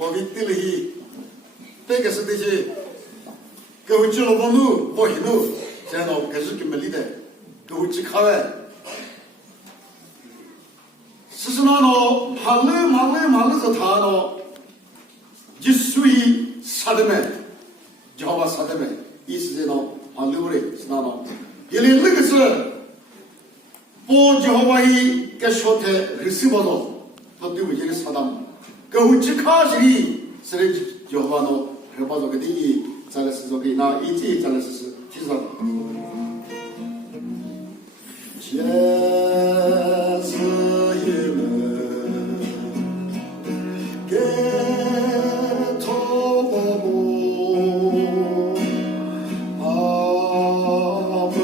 我给对了一，这个是这些，各位俱乐部路、保险路，这样呢，开始给门里的，各位去看完。事实上呢，马路是他呢，就属于杀的门，就好把杀的门，意思是呢，马路的是哪呢？因为那个是，不就好把一个小台二十多种，他对我这个杀的。各位去看是的，是的，就好把呢，还把这个定义，再来是这个那一体，再来是提上。前世一人，给托我阿不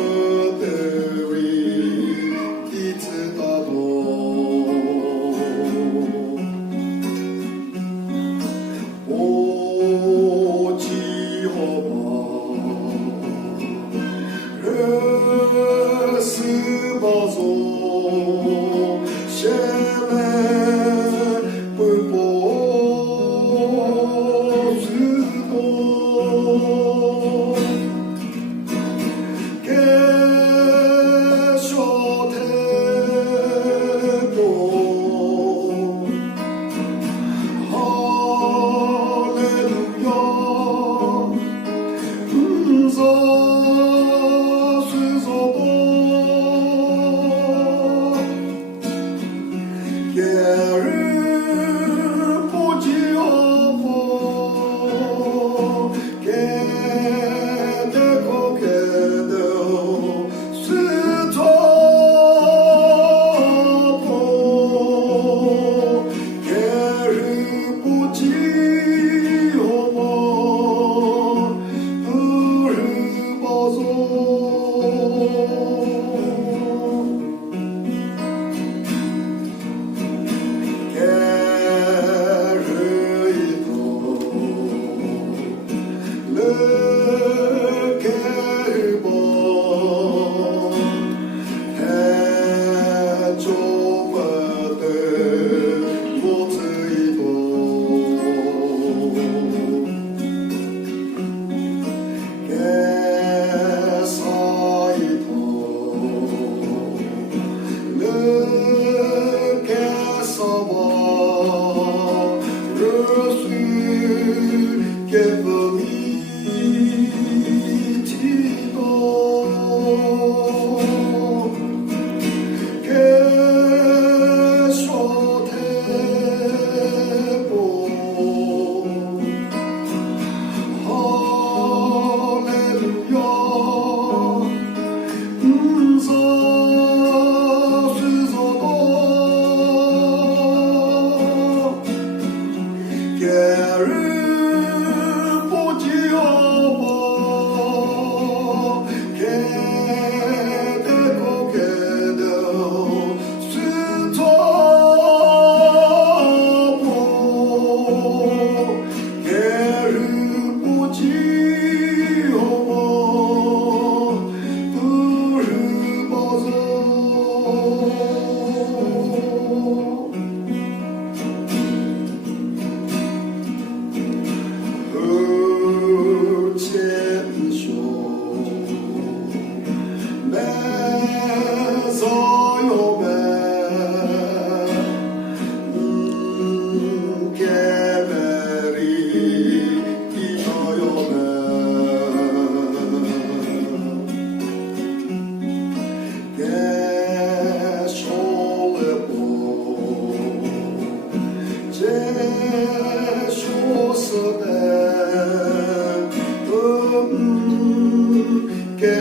得为一直打动，我记好吧，是保重，先来不保自动，给小太公，哈利路亚，给人不交付，给的可给的是托付，给人不交付，不是保重。Que